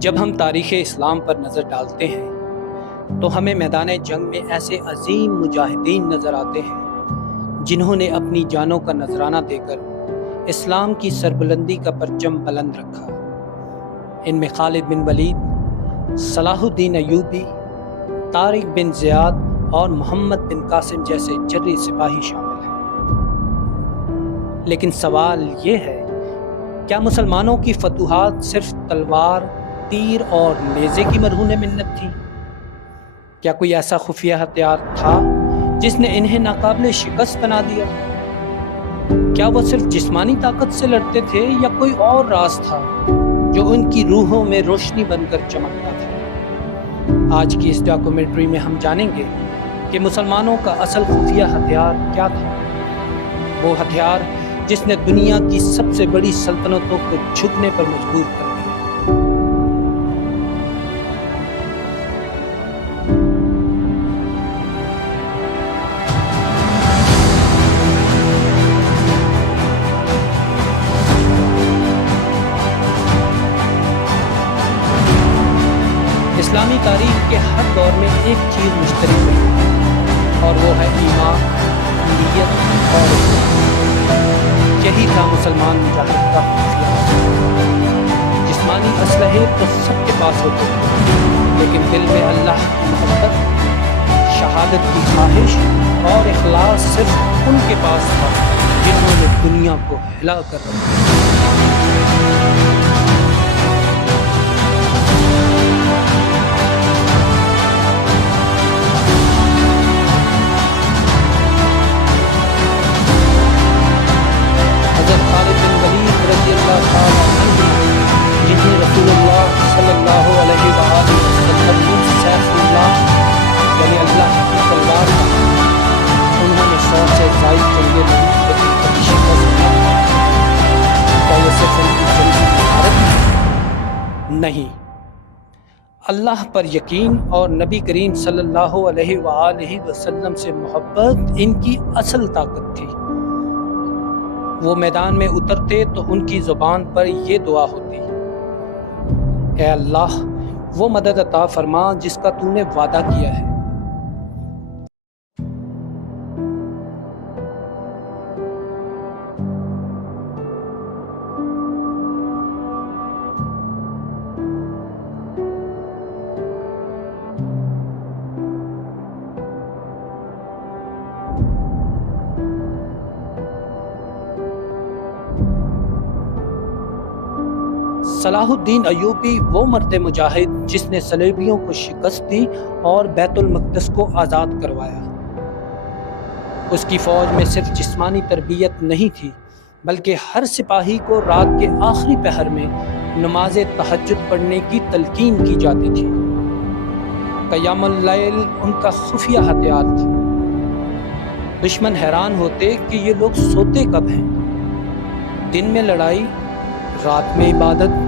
جب ہم تاریخ اسلام پر نظر ڈالتے ہیں تو ہمیں میدان جنگ میں ایسے عظیم مجاہدین نظر آتے ہیں جنہوں نے اپنی جانوں کا نذرانہ دے کر اسلام کی سربلندی کا پرچم بلند رکھا۔ ان میں خالد بن ولید، صلاح الدین ایوبی، طارق بن زیاد اور محمد بن قاسم جیسے جری سپاہی شامل ہیں۔ لیکن سوال یہ ہے، کیا مسلمانوں کی فتوحات صرف تلوار، تیر اور نیزے کی مرہون منت تھی؟ کیا کوئی ایسا خفیہ ہتھیار تھا جس نے انہیں ناقابل شکست بنا دیا؟ کیا وہ صرف جسمانی طاقت سے لڑتے تھے یا کوئی اور راز تھا جو ان کی روحوں میں روشنی بن کر چمکتا تھا؟ آج کی اس ڈاکومنٹری میں ہم جانیں گے کہ مسلمانوں کا اصل خفیہ ہتھیار کیا تھا، وہ ہتھیار جس نے دنیا کی سب سے بڑی سلطنتوں کو جھکنے پر مجبور کر دیا۔ اسلامی تاریخ کے ہر دور میں ایک چیز مشترک ہے اور وہ ہے ایمان، نیت اور اخلاص۔ یہی تھا مسلمان مجاہد کا خفیہ۔ جسمانی اسلحے تو سب کے پاس ہوتے تھے، لیکن دل میں اللہ کی محبت، شہادت کی خواہش اور اخلاص صرف ان کے پاس تھا جنہوں نے دنیا کو ہلا کر رکھا۔ حضرت خالد بن ولید رضی اللہ تعالیٰ عنہ، جنہیں رسول اللہ صلی اللہ علیہ وآلہ وسلم نے سیف اللہ یعنی اللہ کی تلوار کہا، انہوں نے 100 سے زائد جنگیں لڑی لیکن کبھی شکست نہ پائی۔ کیا یہ صرف ان کی جنگی مہارت تھی؟ نہیں، اللہ پر یقین اور نبی کریم صلی اللہ علیہ وآلہ وسلم سے محبت ان کی اصل طاقت تھی۔ وہ میدان میں اترتے تو ان کی زبان پر یہ دعا ہوتی، اے اللہ وہ مدد عطا فرما جس کا تو نے وعدہ کیا ہے۔ صلاح الدین ایوبی وہ مرد مجاہد جس نے صلیبیوں کو شکست دی اور بیت المقدس کو آزاد کروایا۔ اس کی فوج میں صرف جسمانی تربیت نہیں تھی، بلکہ ہر سپاہی کو رات کے آخری پہر میں نماز تہجد پڑھنے کی تلقین کی جاتی تھی۔ قیام اللیل ان کا خفیہ ہتھیار تھا۔ دشمن حیران ہوتے کہ یہ لوگ سوتے کب ہیں، دن میں لڑائی، رات میں عبادت۔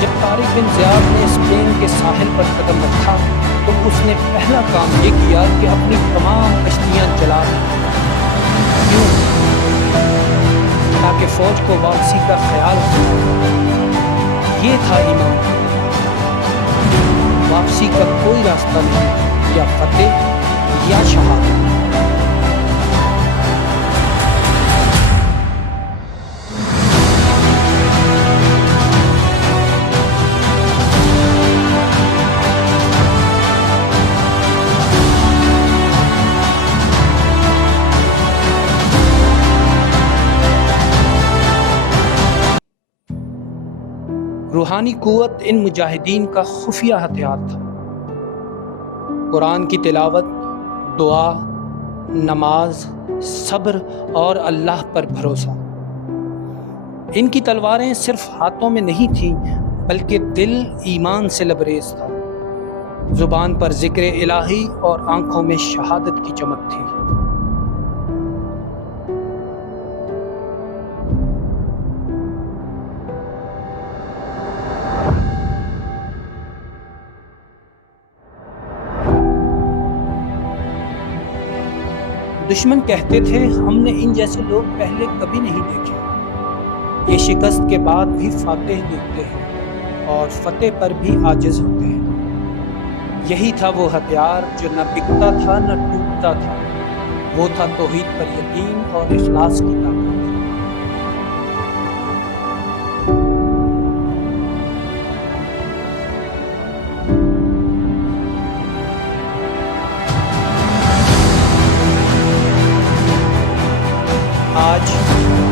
جب طارق بن زیاد نے اسپین کے ساحل پر قدم رکھا تو اس نے پہلا کام یہ کیا کہ اپنی تمام کشتیاں جلا دیں۔ کیوں؟ تاکہ فوج کو واپسی کا خیال ہو۔ یہ تھا ایمان، واپسی کا کوئی راستہ نہیں، یا فتح یا شہادت۔ روحانی قوت ان مجاہدین کا خفیہ ہتھیار تھا۔ قرآن کی تلاوت، دعا، نماز، صبر اور اللہ پر بھروسہ۔ ان کی تلواریں صرف ہاتھوں میں نہیں تھیں بلکہ دل ایمان سے لبریز تھا۔ زبان پر ذکر الہی اور آنکھوں میں شہادت کی چمک تھی۔ دشمن کہتے تھے ہم نے ان جیسے لوگ پہلے کبھی نہیں دیکھے، یہ شکست کے بعد بھی فاتح نکلتے ہیں اور فتح پر بھی عاجز ہوتے ہیں۔ یہی تھا وہ ہتھیار جو نہ بکتا تھا نہ ٹوٹتا تھا، وہ تھا توحید پر یقین اور اخلاص کی طاقت۔ آج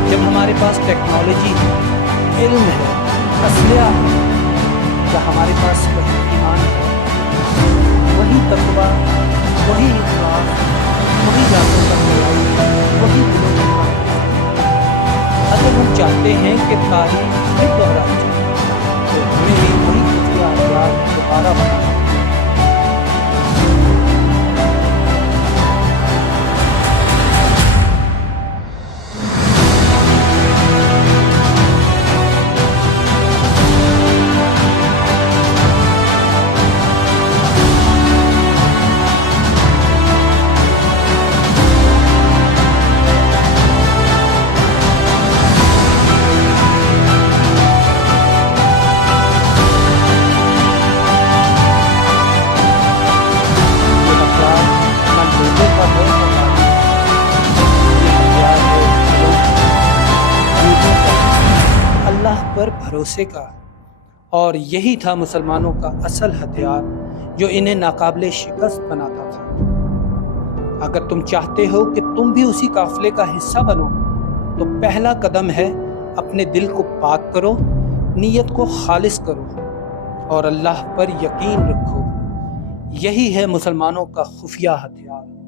جب ہمارے پاس ٹیکنالوجی ہے، علم ہے، اسلحہ ہے، یا ہمارے پاس وہی ایمان ہے، وہی تقویٰ، وہی اخلاص، وہی ذاتوں کا خیال، وہی دلوں کا خیال، اگر ہم چاہتے ہیں کہ تاریخ پھر دہرائی جائے تو ہمیں بھی وہی خفیہ ہتھیار دوبارہ بنانا ہے۔ اللہ پر بھروسے کا، اور یہی تھا مسلمانوں کا اصل ہتھیار جو انہیں ناقابل شکست بناتا تھا۔ اگر تم چاہتے ہو کہ تم بھی اسی قافلے کا حصہ بنو تو پہلا قدم ہے اپنے دل کو پاک کرو، نیت کو خالص کرو اور اللہ پر یقین رکھو۔ یہی ہے مسلمانوں کا خفیہ ہتھیار۔